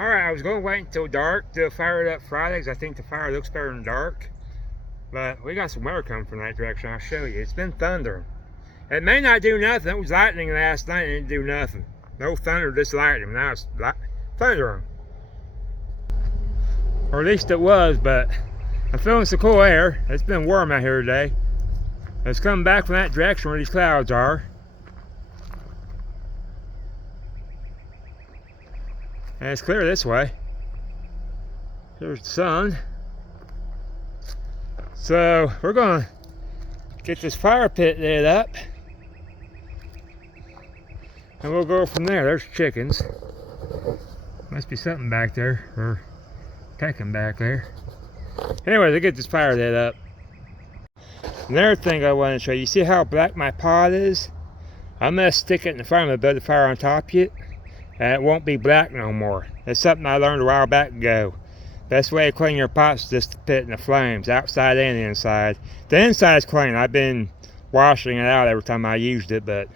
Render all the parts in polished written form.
Alright, I was going to wait until dark to fire it up Friday because I think the fire looks better in dark. But we got some weather coming from that direction, I'll show you. It's been thundering. It may not do nothing. It was lightning last night and it didn't do nothing. No thunder, just lightning. Now it's thundering. Or at least it was, but I'm feeling some cool air. It's been warm out here today. It's coming back from that direction where these clouds are. And it's clear this way. There's the sun. So we're gonna get this fire pit lit up. And we'll go from there. There's chickens. Must be something back there, or pecking back there. Anyways, I get this fire lit up. Another thing I want to show you, see how black my pot is? I'm going to stick it in the fire, I'm going to build the fire on top of it, and it won't be black no more. That's something I learned a while back ago. Best way to clean your pot is just to put it in the flames, outside and inside. The inside's clean. I've been washing it out every time I used it, but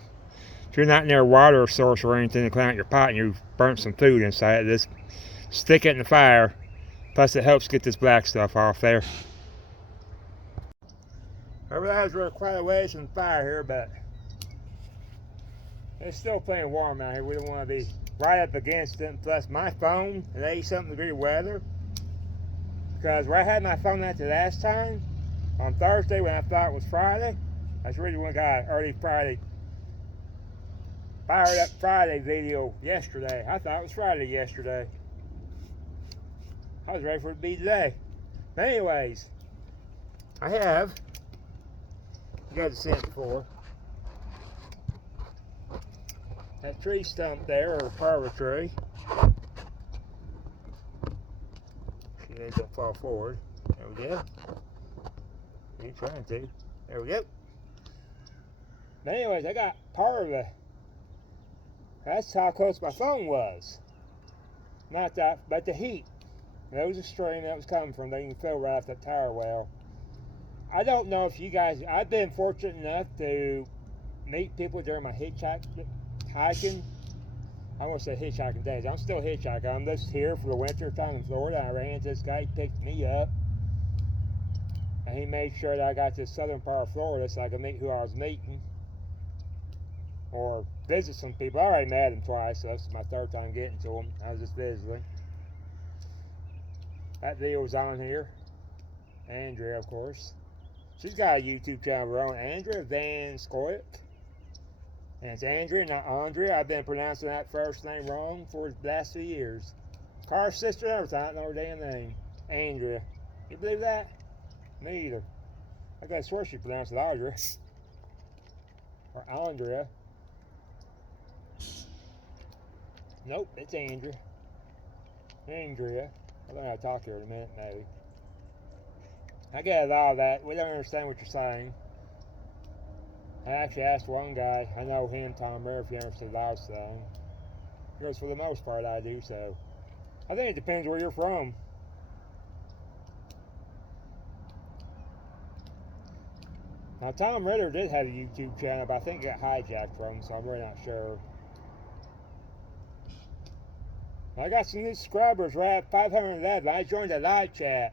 if you're not near a water source or anything to clean out your pot and you've burnt some food inside it, just stick it in the fire. Plus it helps get this black stuff off there. I realize we're quite a ways from the fire here, but it's still plenty warm out here. We don't want to be right up against it. Plus my phone, at 80-something degree weather. Because where I had my phone at the last time, on Thursday when I thought it was Friday, that's really when I got an early Friday, fired up Friday video yesterday. I thought it was Friday yesterday. I was ready for it to be today. But anyways, I have, you guys have seen it before, that tree stump there, or part of a tree. She ain't gonna fall forward. There we go. Ain't trying to. There we go. But anyways, I got part of the, that's how close my phone was. Not that, but the heat. There was a stream that was coming from there. You can feel right off that tire well. I don't know if you guys, I've been fortunate enough to meet people during my hiking. I won't say hitchhiking days. I'm still hitchhiking. I'm just here for the winter time in Florida. I ran into this guy, he picked me up. And he made sure that I got to the southern part of Florida so I could meet who I was meeting. Or visit some people. I already met him twice, so that's my third time getting to him. I was just visiting. That video's on here. Andrea, of course. She's got a YouTube channel of her own, Andrea Van Scoyoc. And it's Andrea, not Andrea. I've been pronouncing that first name wrong for the last 2 years. Car's sister and everything, I don't know her damn name. Andrea. You believe that? Me either. I could swear she pronounced it Audrey. Or Andrea. Nope, it's Andrea. Andrea. I'll learn how to talk here in a minute, maybe. I get a lot of that. We don't understand what you're saying. I actually asked one guy, I know him, Tom Rare, if he understood what I was saying. He goes, for the most part, I do, so. I think it depends where you're from. Now, Tom Ritter did have a YouTube channel, but I think it got hijacked from him, so I'm really not sure. I got some new subscribers. We're at 511. I joined a live chat.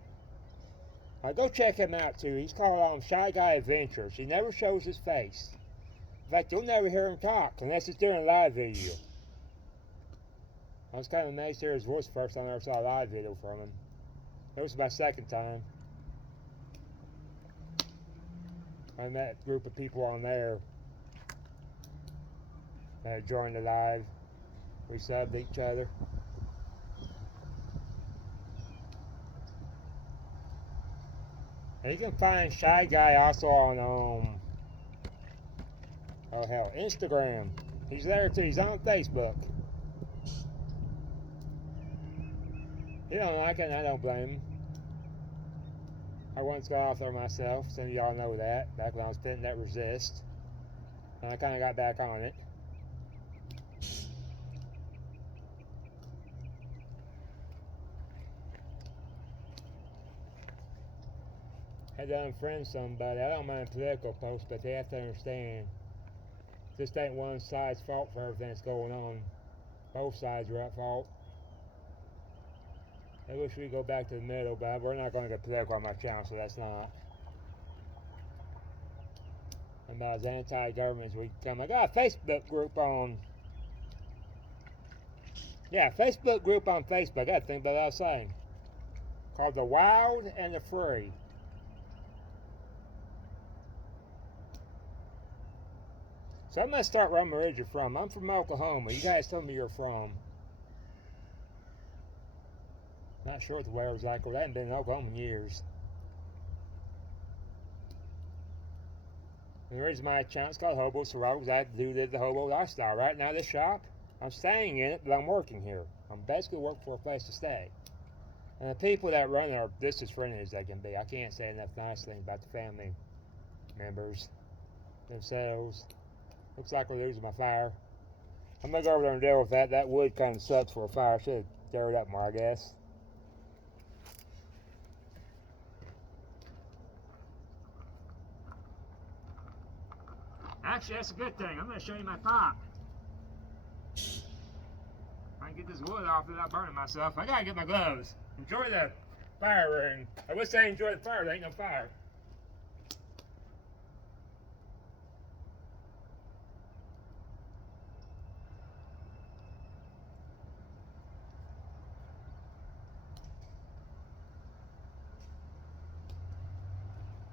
Go check him out too. He's called Shy Guy Adventures. He never shows his face. In fact, you'll never hear him talk unless it's during a live video. I was kind of amazed to hear his voice the first time I ever saw a live video from him. It was my second time. I met a group of people on there that joined the live. We subbed each other. And you can find Shy Guy also on oh hell, Instagram. He's there too. He's on Facebook. He don't like it, and I don't blame him. I once got off there myself. Some of y'all know that. Back when I was pitting that resist, and I kind of got back on it. Had to unfriend somebody. I don't mind political posts, but they have to understand this ain't one side's fault for everything that's going on. Both sides are at fault. I wish we'd go back to the middle, but we're not going to get political on my channel, so that's not. I'm about as anti-government as we come. I got a Facebook group on. Yeah, Facebook group on Facebook. I got to think about what I was saying. Called The Wild and the Free. So I'm going to start where I'm originally from. I'm from Oklahoma. You guys tell me you're from. Not sure what the weather's like. I haven't been in Oklahoma in years. And the reason my channel's called Hobo Survival is I do live the hobo lifestyle. Right now, this shop, I'm staying in it, but I'm working here. I'm basically working for a place to stay. And the people that run it are just as friendly as they can be. I can't say enough nice things about the family members themselves. Looks like we're losing my fire. I'm going to go over there and deal with that. That wood kind of sucks for a fire. I should have stirred it up more, I guess. Actually, that's a good thing. I'm going to show you my pot. I can get this wood off without burning myself. I got to get my gloves. Enjoy the fire ring. I would say enjoy the fire. There ain't no fire.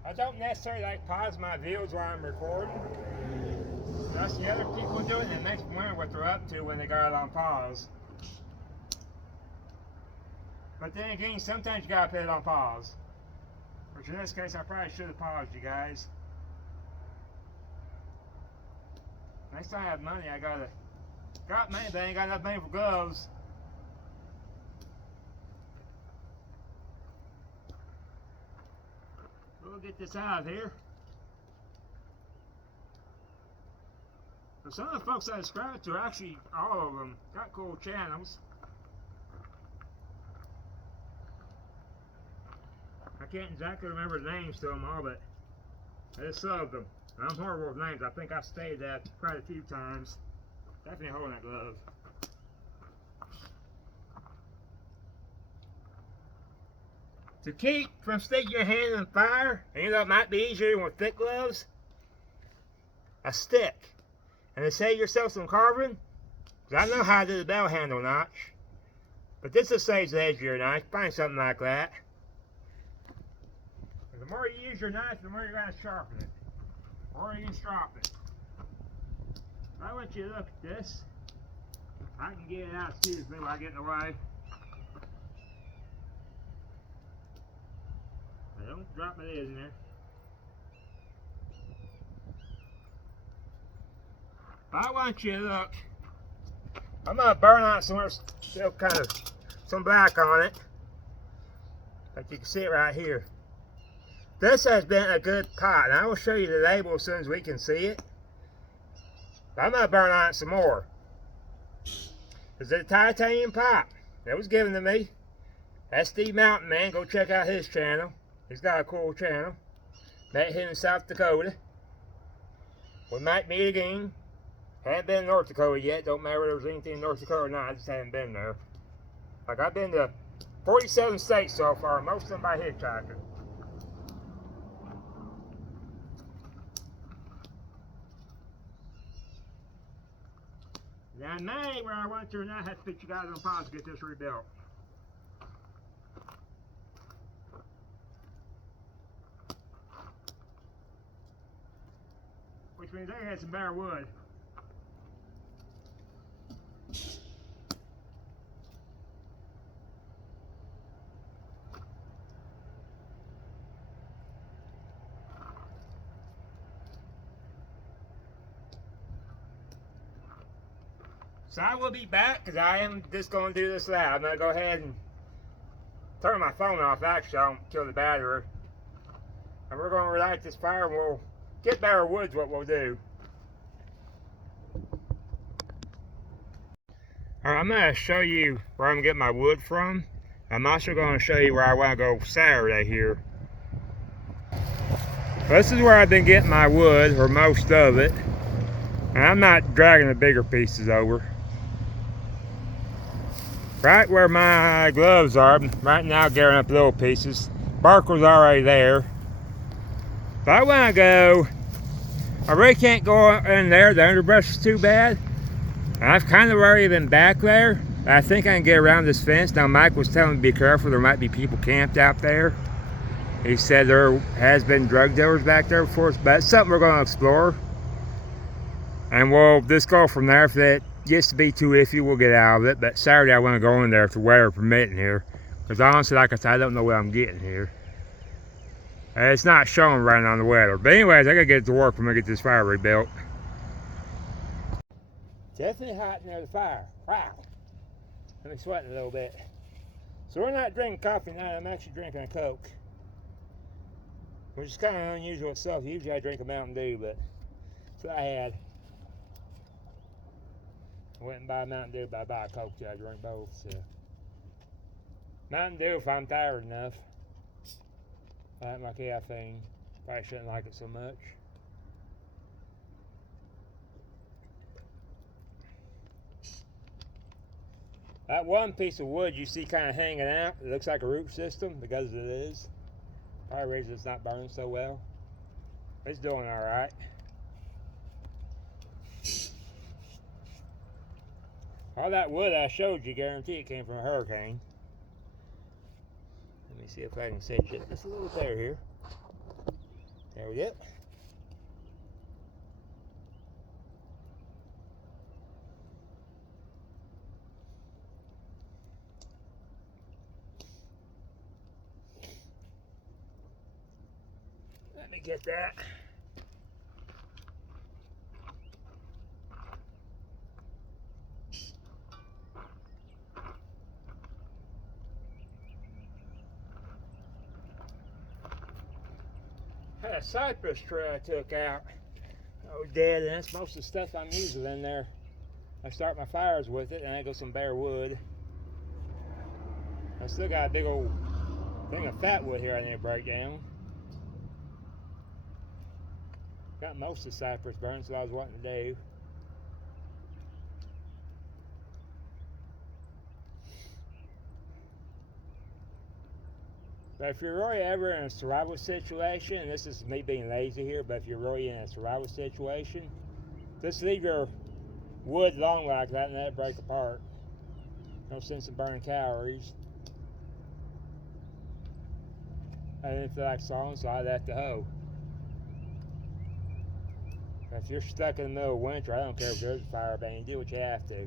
I don't necessarily like pause my videos while I'm recording. That's the other people doing it. It makes me wonder what they're up to when they got it on pause. But then again, sometimes you gotta put it on pause. Which in this case, I probably should have paused you guys. Next time I have money, I got money, but I ain't got enough money for gloves. We'll get this out of here. But some of the folks I subscribe to, actually all of them, got cool channels. I can't exactly remember the names to them all, but I just love them. I'm horrible with names. I think I've stated that quite a few times. Definitely holding that glove. To keep from sticking your hand in the fire, and you know it might be easier with thick gloves, a stick. And to save yourself some carbon, because I know how to do the bell handle notch, but this will save the edge of your knife. Find something like that. And the more you use your knife, the more you're going to sharpen it. Or you can strop it. I want you to look at this. I can get it out, excuse me, while I get in the way. I don't drop my lid in there. I want you to look. I'm going to burn on it somewhere, still kind of some black on it. Like you can see it right here. This has been a good pot, and I will show you the label as soon as we can see it. But I'm going to burn on it some more. It's a titanium pot that was given to me. That's Steve Mountain Man. Go check out his channel. He's got a cool channel. Met him in South Dakota. We might meet again. Haven't been in North Dakota yet. Don't matter whether there's anything in North Dakota or not. I just haven't been there. Like, I've been to 47 states so far, most of them by hitchhiking. Now, I may, where I want to or not, have to put you guys on pause to get this rebuilt. Which means they had some bare wood. So I will be back, because I am just going to do this loud. I'm going to go ahead and turn my phone off. Actually, I'll kill the battery. And we're going to relight this fire, and we'll get bare wood's what we'll do. Alright, I'm going to show you where I'm getting my wood from. I'm also going to show you where I want to go Saturday here. This is where I've been getting my wood, or most of it. And I'm not dragging the bigger pieces over. right where my gloves are. Right now, gathering up little pieces. Bark was already there. But I want to go. I really can't go in there. The underbrush is too bad. I've kind of already been back there. I think I can get around this fence. Now, Mike was telling me to be careful. There might be people camped out there. He said there has been drug dealers back there before, but it's something we're going to explore. And we'll just go from there. If it gets to be too iffy, we'll get out of it. But Saturday, I want to go in there if the weather permitting here. Because honestly, like I said, I don't know what I'm getting here. It's not showing right on the weather. But anyways, I got to get to work when we get this fire rebuilt. Definitely hot near the fire. Wow. I'm sweating a little bit. So we're not drinking coffee tonight. I'm actually drinking a Coke. Which is kind of unusual itself. Usually I drink a Mountain Dew, but that's what I had. I went and buy a Mountain Dew, but I buy a Coke too. I drink both. So Mountain Dew if I'm tired enough. I like my caffeine. Probably shouldn't like it so much. That one piece of wood you see kind of hanging out, it looks like a root system because it is. Probably the reason it's not burning so well. It's doing all right. All that wood I showed you, guarantee it came from a hurricane. Let me see if I can cinch it just a little better here. There we go. Let me get that. I had a cypress tree I took out. Oh, dead, and that's most of the stuff I'm using in there. I start my fires with it, and I go some bare wood. I still got a big old thing of fat wood here I need to break down. Got most of the cypress burned, so I was wanting to do. But if you're really ever in a survival situation, and this is me being lazy here, but if you're really in a survival situation, just leave your wood long like that and let it break apart. No sense in burning calories. I didn't feel like sawing, so I left the hoe. But if you're stuck in the middle of winter, I don't care if there's a fire ban, you do what you have to.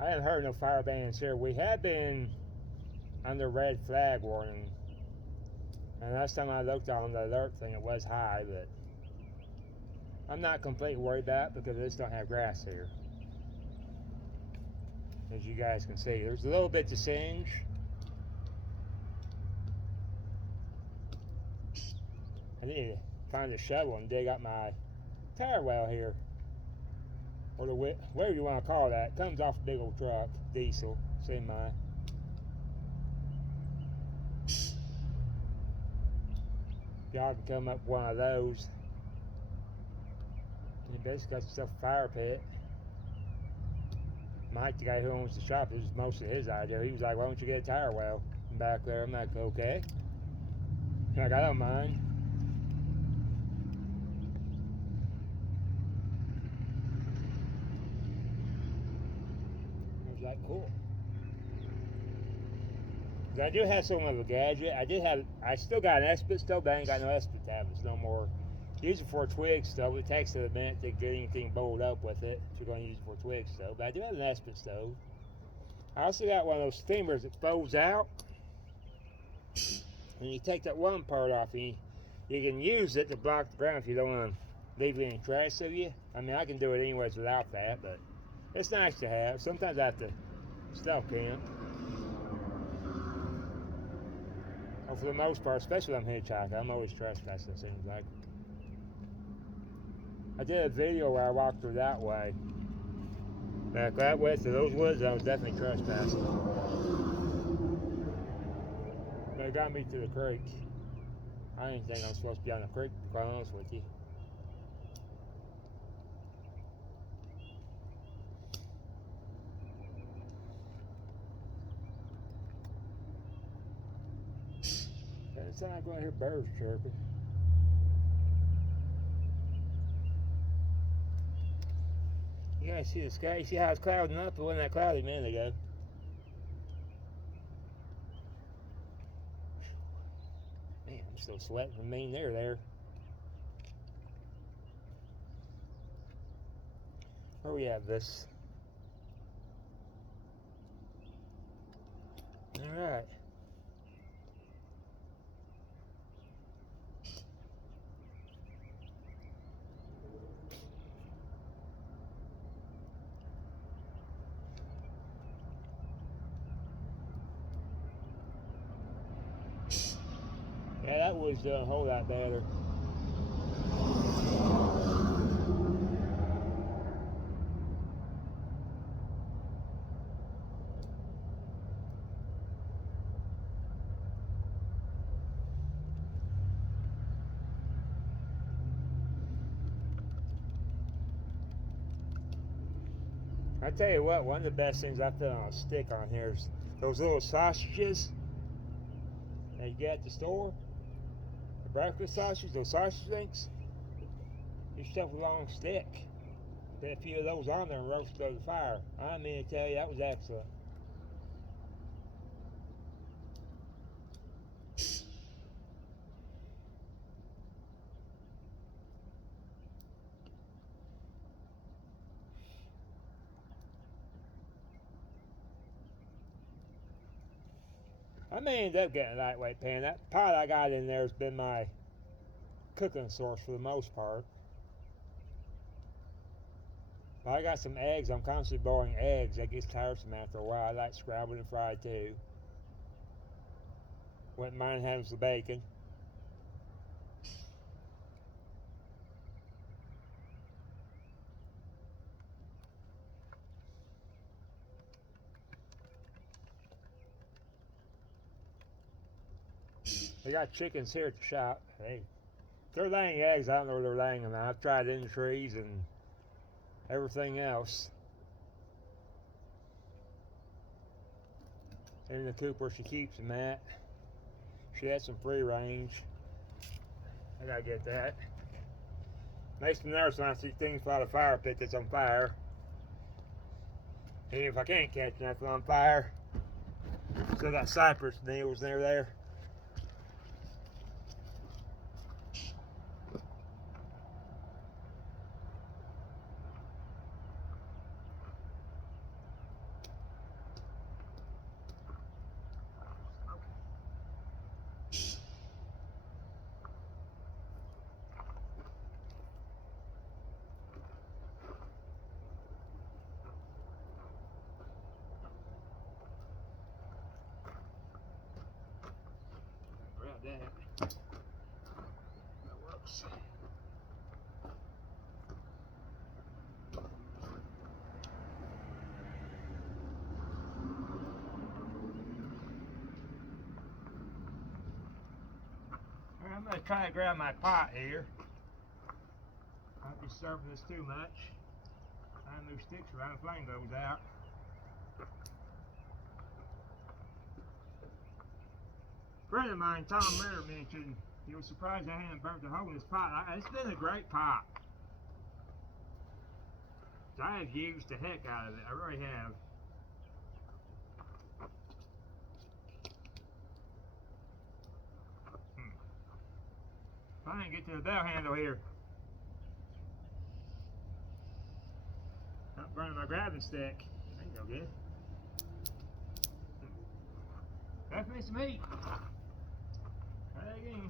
I haven't heard no fire bans here. We have been under red flag warning. And last time I looked on the alert thing, it was high, but I'm not completely worried about it because I just don't have grass here. As you guys can see, there's a little bit to singe. I need to find a shovel and dig up my tire well here. Or the whatever you want to call that. It comes off a big old truck, diesel, semi. Y'all can come up with one of those. You basically got yourself a fire pit. Mike, the guy who owns the shop, this is most of his idea. He was like, why don't you get a tire well back there? I'm like, okay. Like, I don't mind. I was like, cool. I do have some of a gadget. I still got an Esprit stove, but I ain't got no Esprit tablets no more. Use it for a twig stove. It takes a minute to get anything bowled up with it if you're going to use it for a twig stove. But I do have an Esprit stove. I also got one of those steamers that folds out. And you take that one part off, and you can use it to block the ground if you don't want to leave any trash of you. I mean, I can do it anyways without that, but it's nice to have. Sometimes I have to stealth camp. Or for the most part, especially when I'm hitchhiking, I'm always trespassing, it seems like. I did a video where I walked through that way. Back that way to those woods, I was definitely trespassing. But it got me to the creek. I didn't think I was supposed to be on the creek, to be quite honest with you. Doesn't sound like I hear birds chirping. You guys see the sky? You see how it's clouding up? It wasn't that cloudy a minute ago. Man, I'm still sweating from being there. Where we at this? Alright. Yeah, that wood's doing a whole lot better. I tell you what, one of the best things I put on a stick on here is those little sausages that you get at the store. The breakfast sausages, those sausage links. You stuff a long stick. Put a few of those on there and roast it over the fire. I mean to tell you, that was excellent. I may end up getting a lightweight pan. That pot I got in there has been my cooking source for the most part. But I got some eggs. I'm constantly boiling eggs. That gets tiresome after a while. I like scrambled and fried too. Wouldn't mind having some bacon. They got chickens here at the shop. Hey, they're laying eggs. I don't know where they're laying them. I've tried in the trees and everything else. In the coop where she keeps them at. She has some free range. I gotta get that. Makes me nervous when I see things by the fire pit that's on fire. Even if I can't catch nothing on fire. Still got cypress needles near there. Grab that. That works. Alright, I'm going to try to grab my pot here. I won't be serving this too much. I move sticks around, the flame goes out. A friend of mine, Tom Muir, mentioned he was surprised I hadn't burnt a hole in his pot. It's been a great pot. I have used the heck out of it. I really have. If I didn't get to the bell handle here. Not burning my grabbing stick. There you go, good. Left me some meat. Try that again.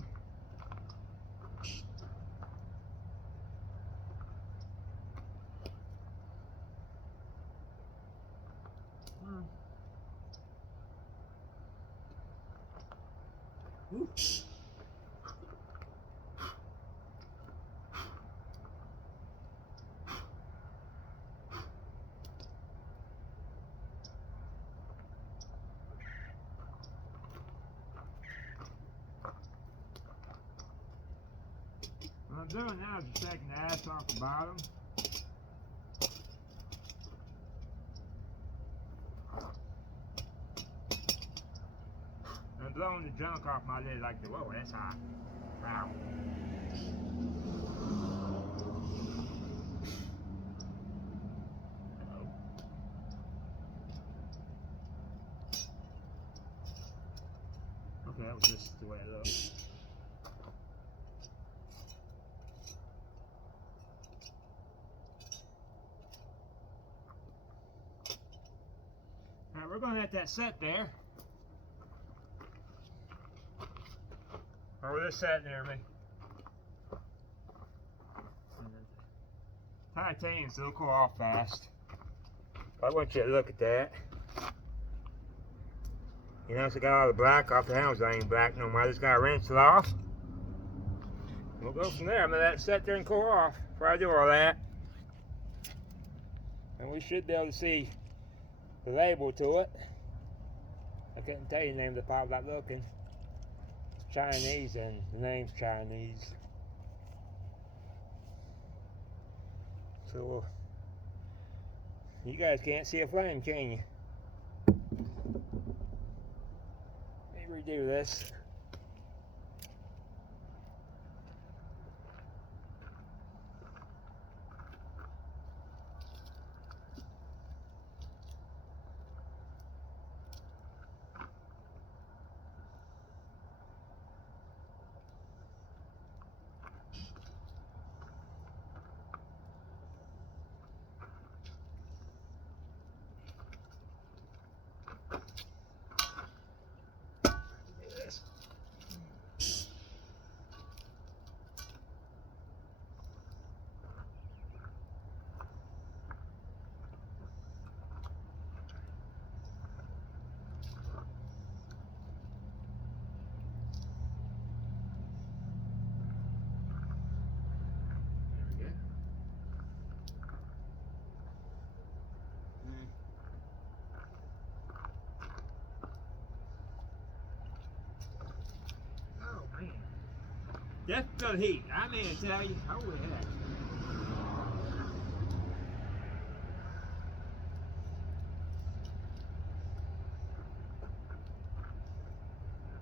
Ooh. I'm doing now is just taking the ash off the bottom. And blowing the junk off my lid like the, whoa, that's hot. Wow. Okay, that was just the way it looked. Alright, we're going to let that set there. Or will this set near me? Titanium's it'll cool off fast. I want you to look at that. You notice I got all the black off the handles. I ain't black no more. I just got to rinse it off. We'll go from there. I'm going to let it sit there and cool off before I do all that. And we should be able to see the label to it. I couldn't tell you the name of the pot without looking. It's Chinese and the name's Chinese. So, you guys can't see a flame, can you? Let me redo this. That's the heat. I mean to tell you. Oh yeah.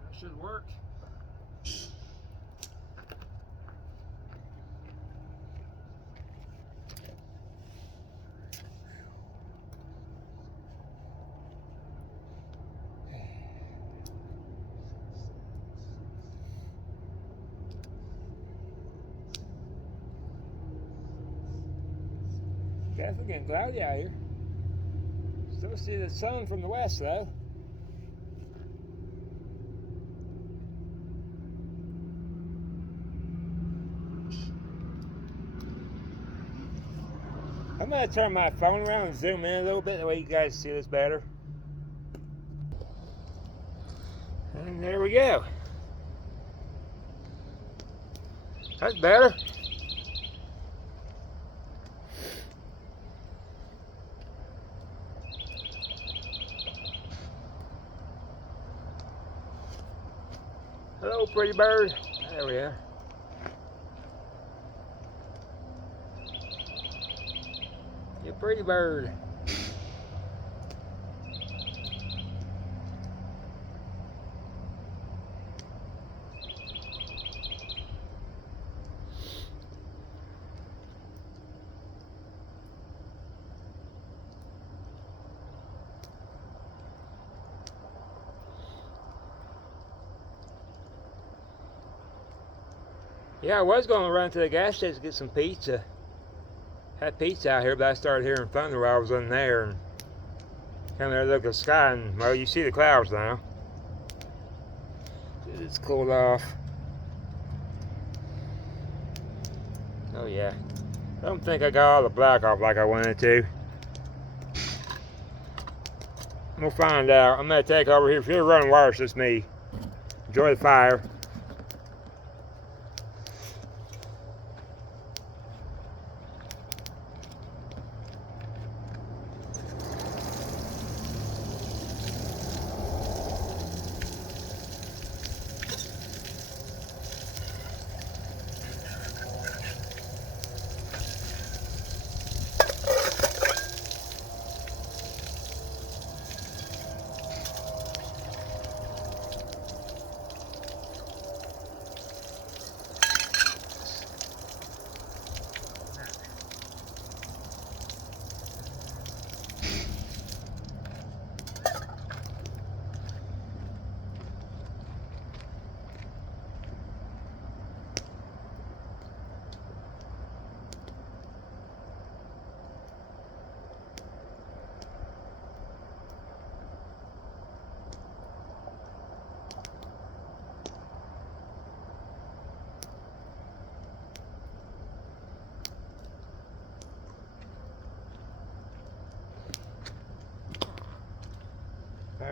That should work. It's getting cloudy out here. Still see the sun from the west though. I'm going to turn my phone around and zoom in a little bit, that way you guys see this better. And there we go. That's better. Hello, pretty bird. There we are. You pretty bird. Yeah, I was going to run to the gas station to get some pizza. Had pizza out here, but I started hearing thunder while I was in there, and come there to look at the sky, and well, you see the clouds now. It's cooled off. Oh yeah. I don't think I got all the black off like I wanted to. We'll find out. I'm going to take over here. If you're running wires, it's just me. Enjoy the fire.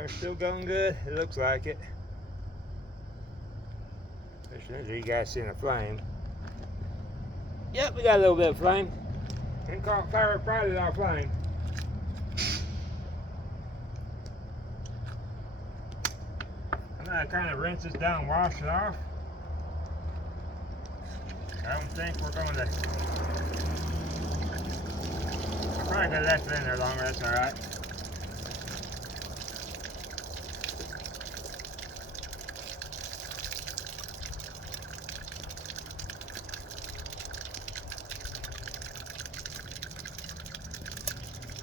Fire's still going good. It looks like it. As soon as you guys see the flame. Yep, we got a little bit of flame. Didn't call it fire Friday without flame. I'm gonna kind of rinse this down and wash it off. I don't think we're going to. I'm probably gonna let it in there longer. That's all right.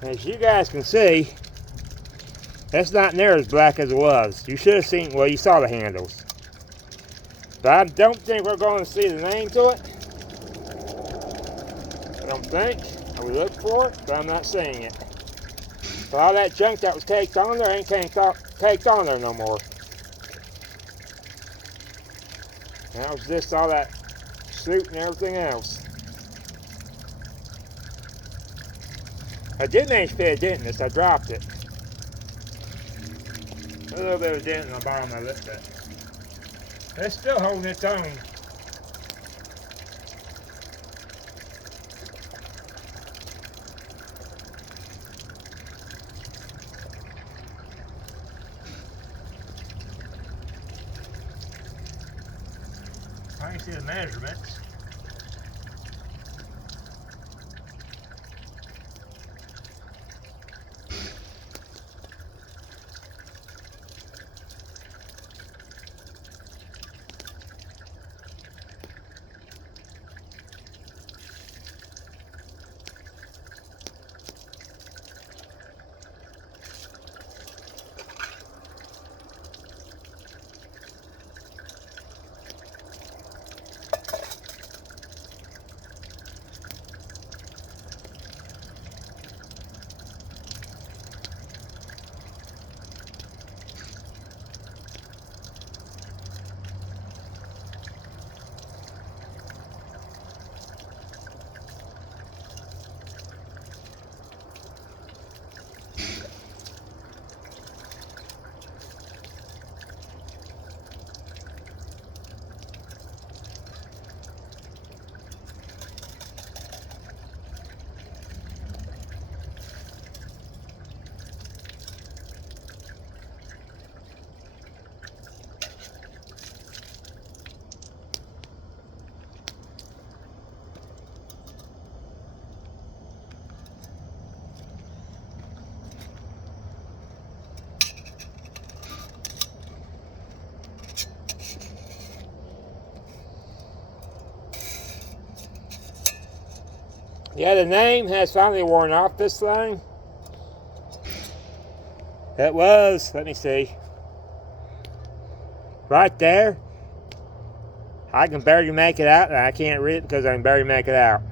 As you guys can see, that's not near as black as it was. You should have seen, well, you saw the handles. But I don't think we're going to see the name to it. I don't think. I would look for it, but I'm not seeing it. So all that junk that was caked on there ain't caked on there no more. That was just all that soot and everything else. I did manage to fit a dent in this. I dropped it. A little bit of a dent in the bottom of it, but it's still holding its own. I can see the measurements. Yeah, the name has finally worn off this thing. It was, let me see, right there. I can barely make it out, and I can't read it because I can barely make it out.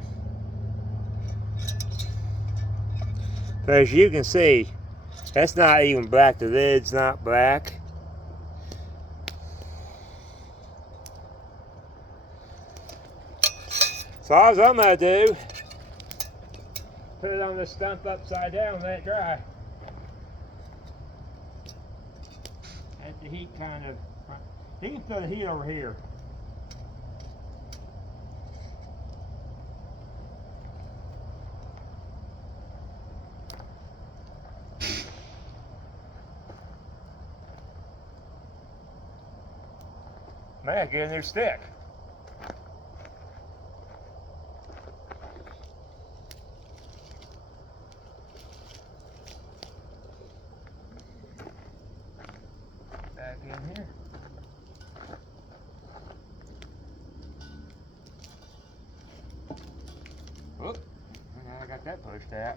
But as you can see, that's not even black. The lid's not black. So all I'm going to do, put it on this stump upside down and let it dry. Let the heat kind of, you can throw the heat over here. Man, get a new stick. Back in here. Whoop. Now I got that pushed out.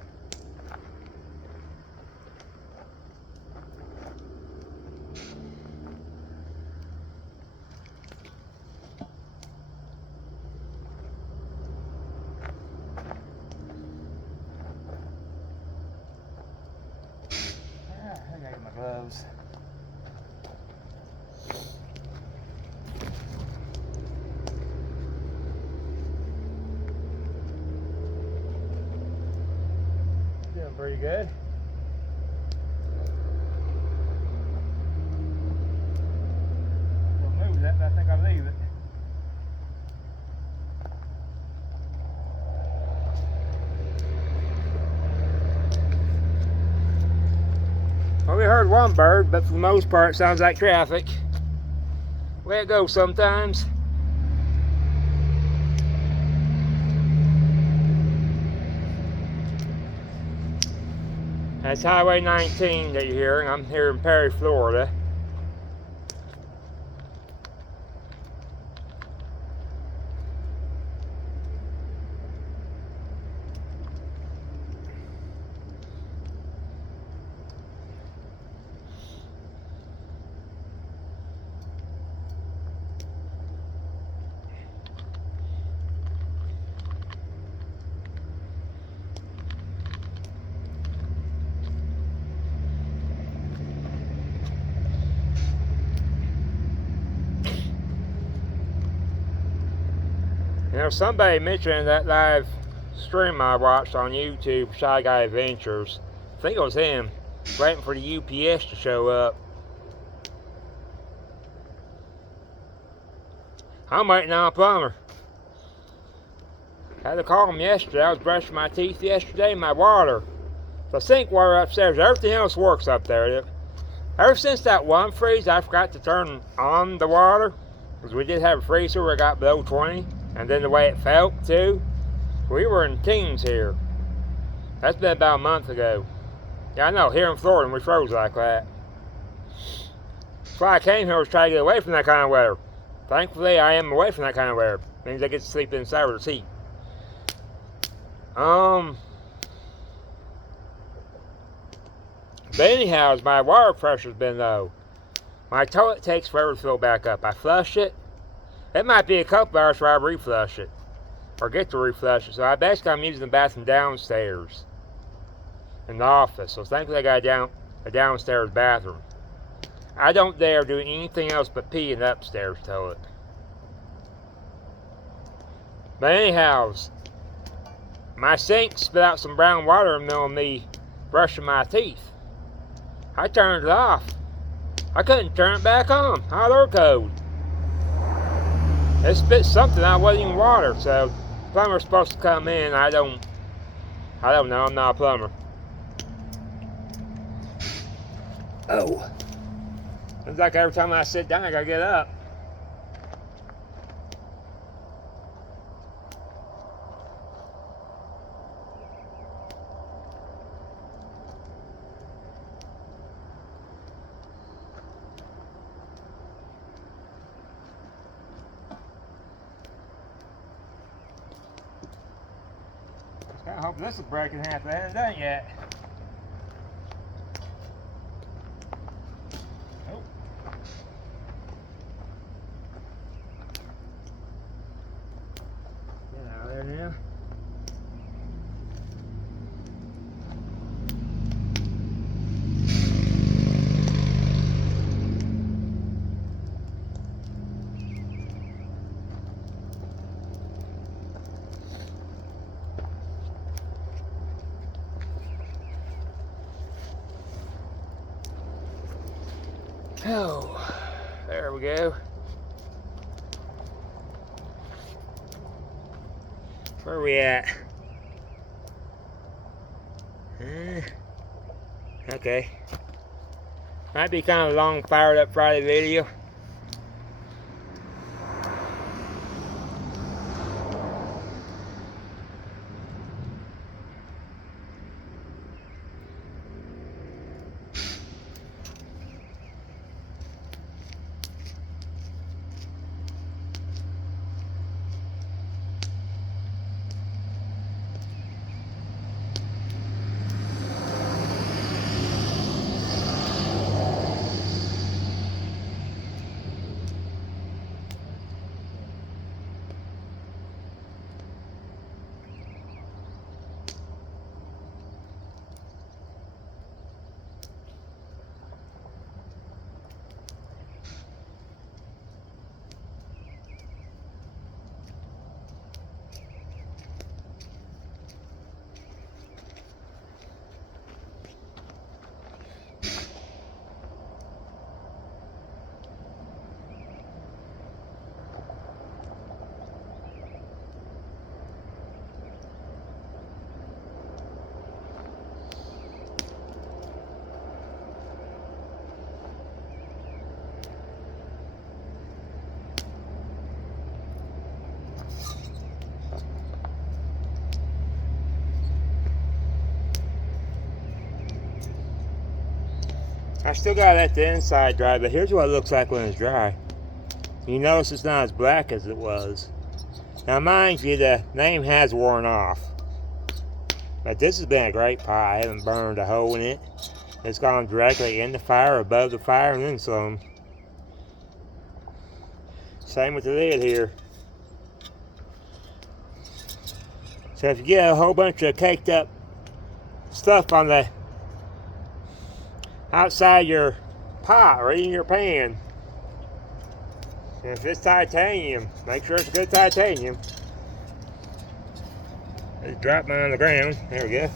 I got my gloves. Doing pretty good. Well, we heard one bird, but for the most part it sounds like traffic. Way it goes sometimes. That's Highway 19 that you're hearing. I'm here in Perry, Florida. You know, somebody mentioned that live stream I watched on YouTube, Shy Guy Adventures. I think it was him, waiting for the UPS to show up. I'm waiting on a plumber. Had to call him yesterday. I was brushing my teeth yesterday. My water, the sink water upstairs, everything else works up there. Ever since that one freeze, I forgot to turn on the water, because we did have a freezer where it got below 20. And then the way it felt too. We were in teens here. That's been about a month ago. Yeah, I know, here in Florida we froze like that. That's why I came here, was trying to get away from that kind of weather. Thankfully I am away from that kind of weather. Means I get to sleep inside with the seat. But anyhow, my water pressure's been low. My toilet takes forever to fill back up. I flush it. It might be a couple hours before I reflush it, or get to reflush it. So I basically I'm using the bathroom downstairs in the office. So thankfully I got a downstairs bathroom. I don't dare do anything else but pee in the upstairs toilet. But anyhow, my sink spit out some brown water in the middle of me brushing my teeth. I turned it off. I couldn't turn it back on. Hot or cold. It spit something out, wasn't even water, so the plumber's supposed to come in. I don't know, I'm not a plumber. Oh. Seems like every time I sit down I gotta get up. I hope this will break in half. I haven't done it yet. Oh. Get out of there now. Oh, there we go. Where are we at? Okay. Might be kind of a long fired up Friday video. I still gotta let the inside dry, but here's what it looks like when it's dry. You notice it's not as black as it was. Now mind you, the name has worn off. But this has been a great pot. I haven't burned a hole in it. It's gone directly in the fire, above the fire, and then some. Same with the lid here. So if you get a whole bunch of caked up stuff on the outside your pot or in your pan, and if it's titanium, make sure it's good titanium. Just drop mine on the ground. There we go.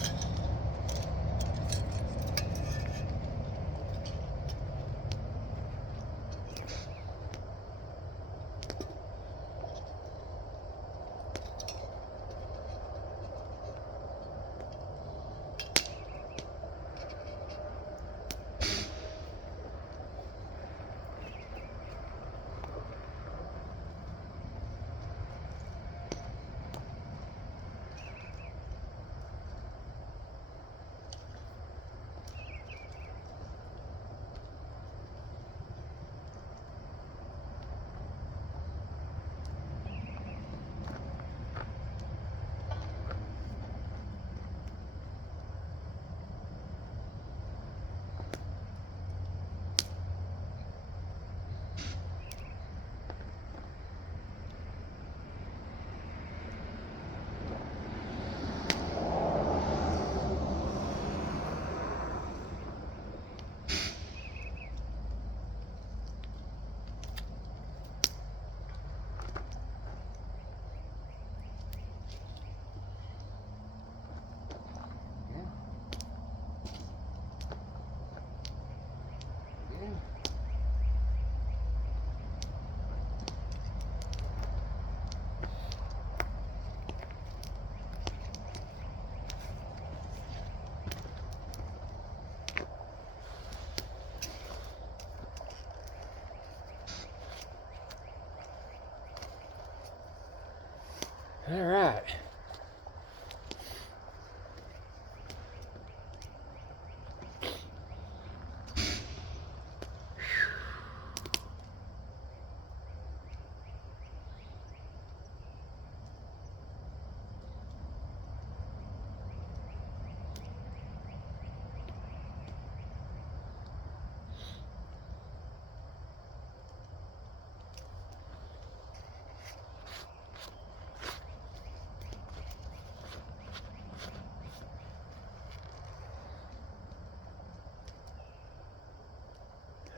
All right.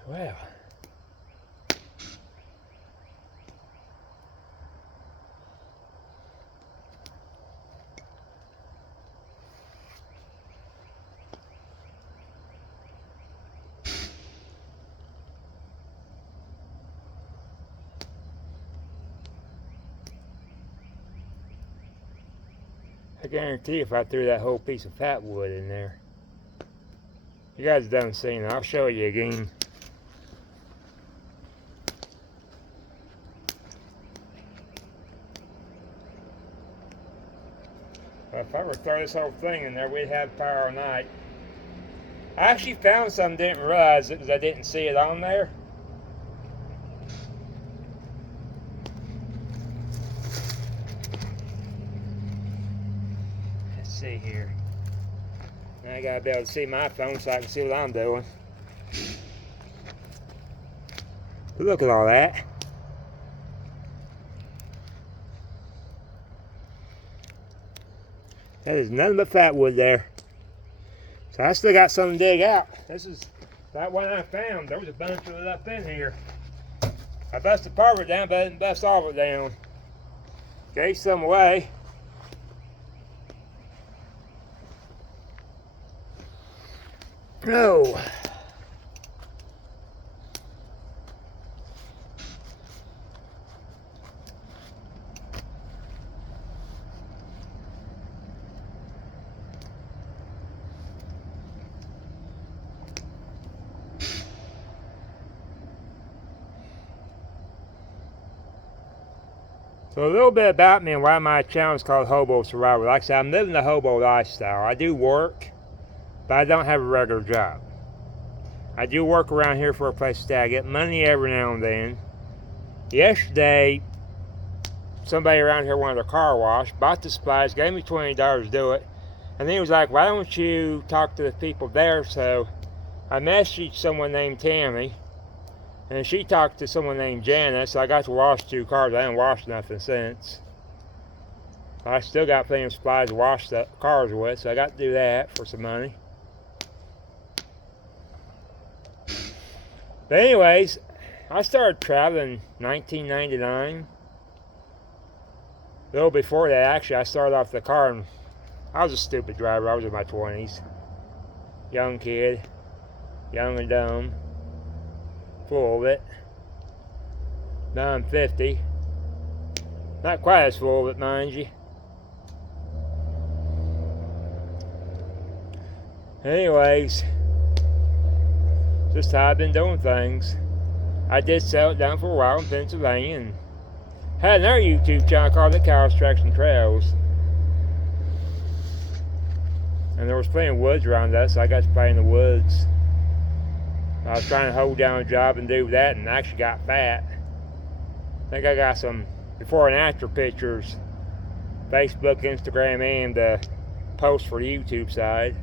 Well, I guarantee if I threw that whole piece of fat wood in there, you guys done seen it. I'll show you again. If I were to throw this whole thing in there, we'd have power all night. I actually found some, didn't realize it because I didn't see it on there. Let's see here. Now I gotta be able to see my phone so I can see what I'm doing. But look at all that. That is nothing but fat wood there. So I still got something to dig out. This is that one I found. There was a bunch of it up in here. I busted part of it down, but I didn't bust all of it down. Gave some away. Oh. So a little bit about me and why my channel is called Hobo Survivor. Like I said, I'm living the hobo lifestyle. I do work, but I don't have a regular job. I do work around here for a place to stay. I get money every now and then. Yesterday, somebody around here wanted a car wash, bought the supplies, gave me $20 to do it, and then he was like, why don't you talk to the people there? So I messaged someone named Tammy, and she talked to someone named Janice, so I got to wash 2 cars. I haven't washed nothing since. I still got plenty of supplies to wash the cars with, so I got to do that for some money. But anyways, I started traveling in 1999. A little before that, actually, I started off the car, and I was a stupid driver. I was in my 20s. Young kid. Young and dumb. Full of it. Now I'm 50. Not quite as full of it, mind you. Anyways, just how I've been doing things. I did settle down for a while in Pennsylvania and had another YouTube channel called The Cows, Tracks, and Trails. And there was plenty of woods around us, so I got to play in the woods. I was trying to hold down a job and do that, and actually got fat. I think I got some before and after pictures, Facebook, Instagram, and posts for the YouTube side.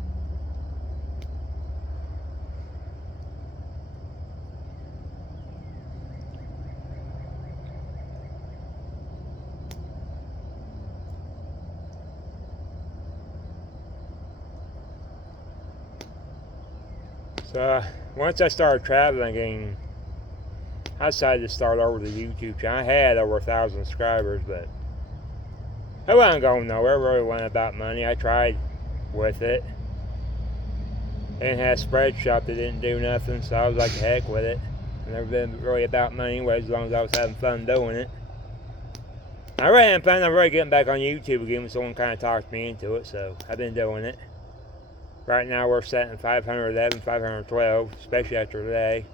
So once I started traveling again, I decided to start over the YouTube channel. I had over 1,000 subscribers, but I wasn't going nowhere. It really wasn't about money. I tried with it. And had a spreadsheet that didn't do nothing, so I was like, heck with it. It never been really about money anyway, as long as I was having fun doing it. I really am planning on really getting back on YouTube again when someone kind of talked me into it, so I've been doing it. Right now we're setting 511, 512, especially after today.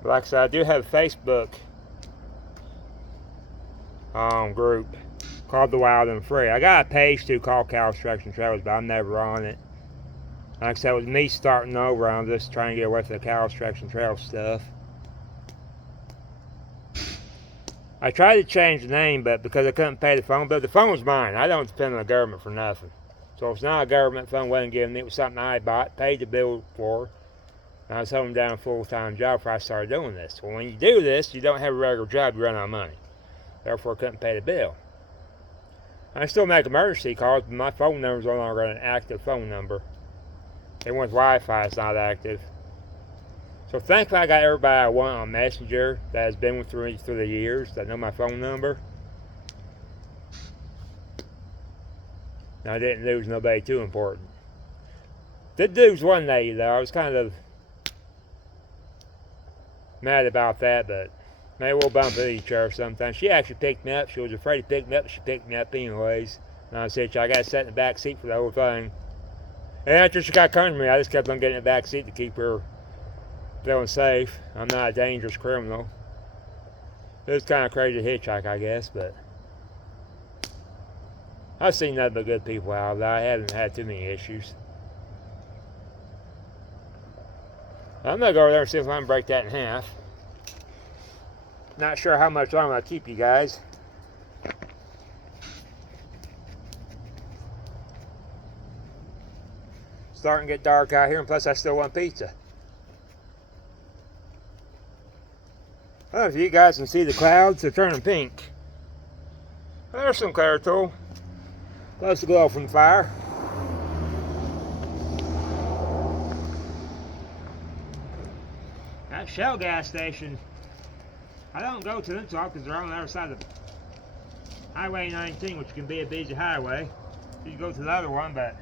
But like I said, I do have a Facebook group called The Wild and Free. I got a page too called Cows, Tracks, and Trails, but I'm never on it. Like I said, it was me starting over. I'm just trying to get away from the Cows, Tracks, and Trails stuff. I tried to change the name, but because I couldn't pay the phone bill, the phone was mine. I don't depend on the government for nothing. So it's not a government phone wasn't giving me. It was something I bought, paid the bill for. And I was holding down a full-time job before I started doing this. Well, when you do this, you don't have a regular job, you run out of money. Therefore, I couldn't pay the bill. I still make emergency calls, but my phone number is no longer an active phone number. And with Wi-Fi, it's not active. So thankfully, I got everybody I want on Messenger that has been with me through the years that know my phone number. And I didn't lose nobody too important. Did lose one lady though. I was kind of mad about that, but maybe we'll bump into each other sometime. She actually picked me up. She was afraid to pick me up, but she picked me up anyways. And I said, I got to sit in the back seat for the whole thing. And after she got coming to me, I just kept on getting in the back seat to keep her feeling safe. I'm not a dangerous criminal. It was kind of crazy to hitchhike, I guess, but I've seen nothing but good people out there. I haven't had too many issues. I'm going to go over there and see if I can break that in half. Not sure how much longer I'll keep you guys. Starting to get dark out here, and plus I still want pizza. I don't know if you guys can see the clouds, they're turning pink. There's some Claritul. Plus the glow from the fire. That Shell gas station, I don't go to them too often because they're on the other side of Highway 19, which can be a busy highway. You go to the other one, but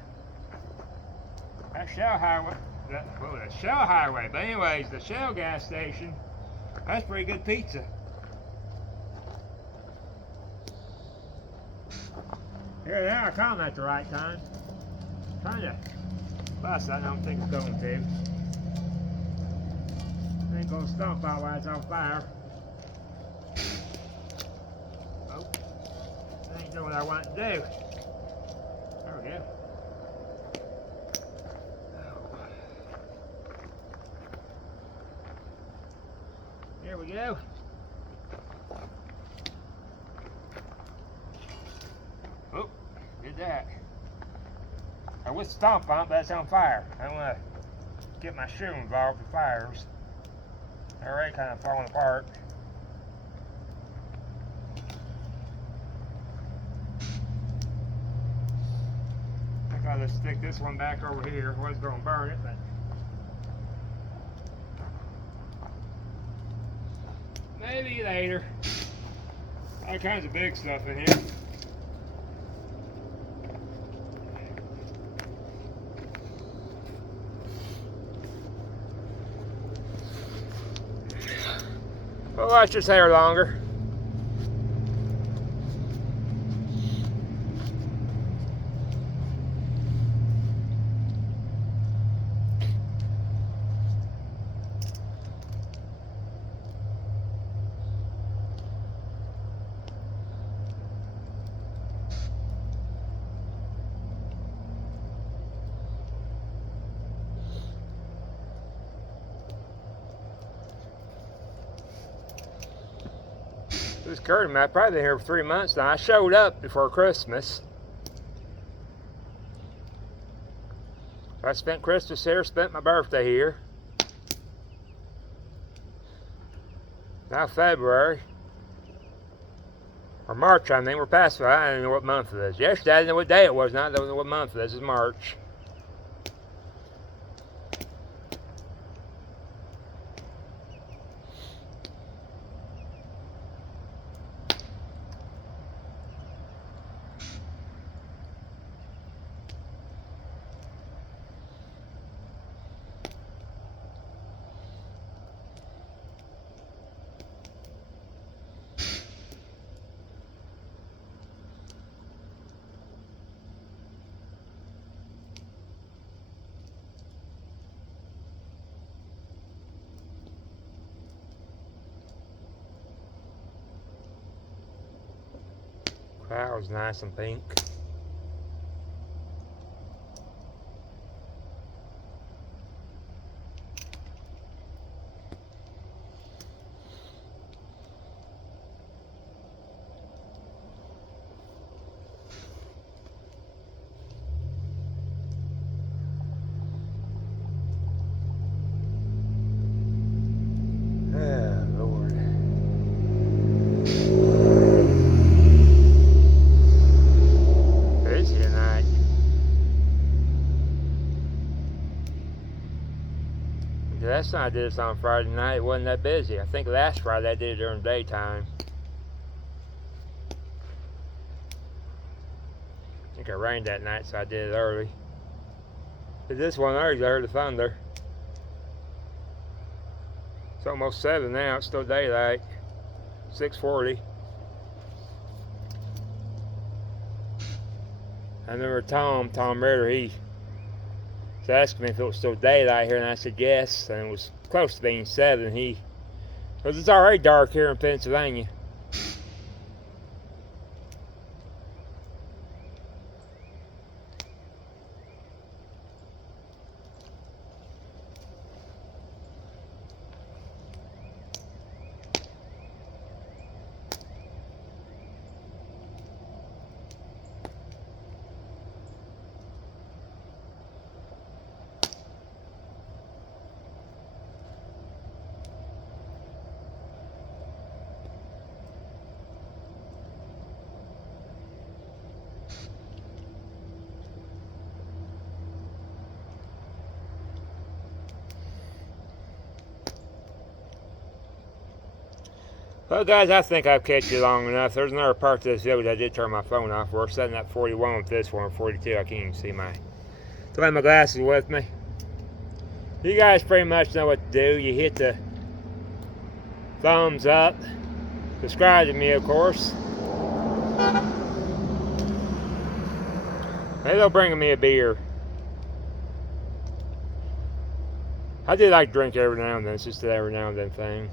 that Shell highway, that Shell highway. But anyways, the Shell gas station, that's pretty good pizza. Here they are, coming at the right time. Trying to bus, I don't think it's going to. Ain't gonna stump out while it's on fire. doing what I want to do. There we go. There we go. Oh, did that. I would stomp on it, but that's on fire. I don't want to get my shoe involved with fires. They're already kind of falling apart. I think I'll just stick this one back over here. I was going to burn it, but maybe later. All kinds of big stuff in here. Well, watch this hair longer. This curtain mat, probably been here for 3 months now. I showed up before Christmas. I spent Christmas here, spent my birthday here. Now February. Or March, I think. We're past it. I don't know what month it is. Yesterday, I didn't know what day it was. Now I don't know what month it is. It's March. That was nice and pink. Last time I did this on Friday night, it wasn't that busy. I think last Friday I did it during the daytime. I think it rained that night, so I did it early. But this one there, I heard the thunder. It's almost 7 now, it's still daylight. 6:40. I remember Tom Ritter, he was asking me if it was still daylight here, and I said yes, and it was close to being 7. Because it's already dark here in Pennsylvania. Well guys, I think I've kept you long enough. There's another part to this video I did turn my phone off. We're setting up 41 with this one, 42. I can't even see my... Don't have my glasses with me. You guys pretty much know what to do. You hit the thumbs up. Subscribe to me, of course. Maybe they'll bring me a beer. I do like to drink every now and then. It's just an every now and then thing.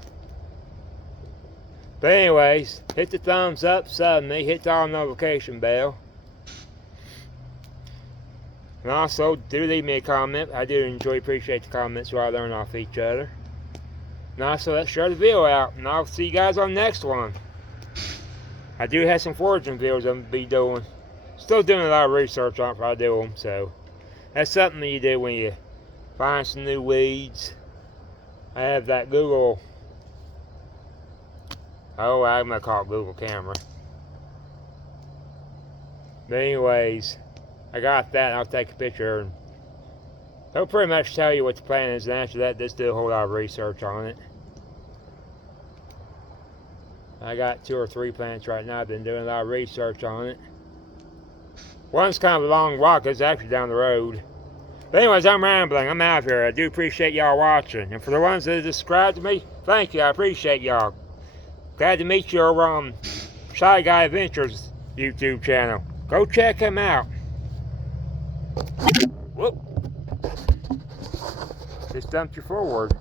But anyways, hit the thumbs up, sub me, hit the all notification bell. And also, do leave me a comment. I do appreciate the comments where I learn off each other. And also, let's share the video out. And I'll see you guys on the next one. I do have some foraging videos I'm going to be doing. Still doing a lot of research on it before I do them. So, that's something that you do when you find some new weeds. I have that Google... Oh, I'm going to call it Google Camera. But anyways... I got that, and I'll take a picture, and I'll pretty much tell you what the plan is, and after that, just do a whole lot of research on it. I got 2 or 3 plants right now. I've been doing a lot of research on it. One's kind of a long walk, it's actually down the road. But anyways, I'm rambling, I'm out of here. I do appreciate y'all watching, and for the ones that subscribe to me, thank you, I appreciate y'all. Glad to meet you over on Shy Guy Adventures YouTube channel. Go check him out. Whoop. Just dumped you forward.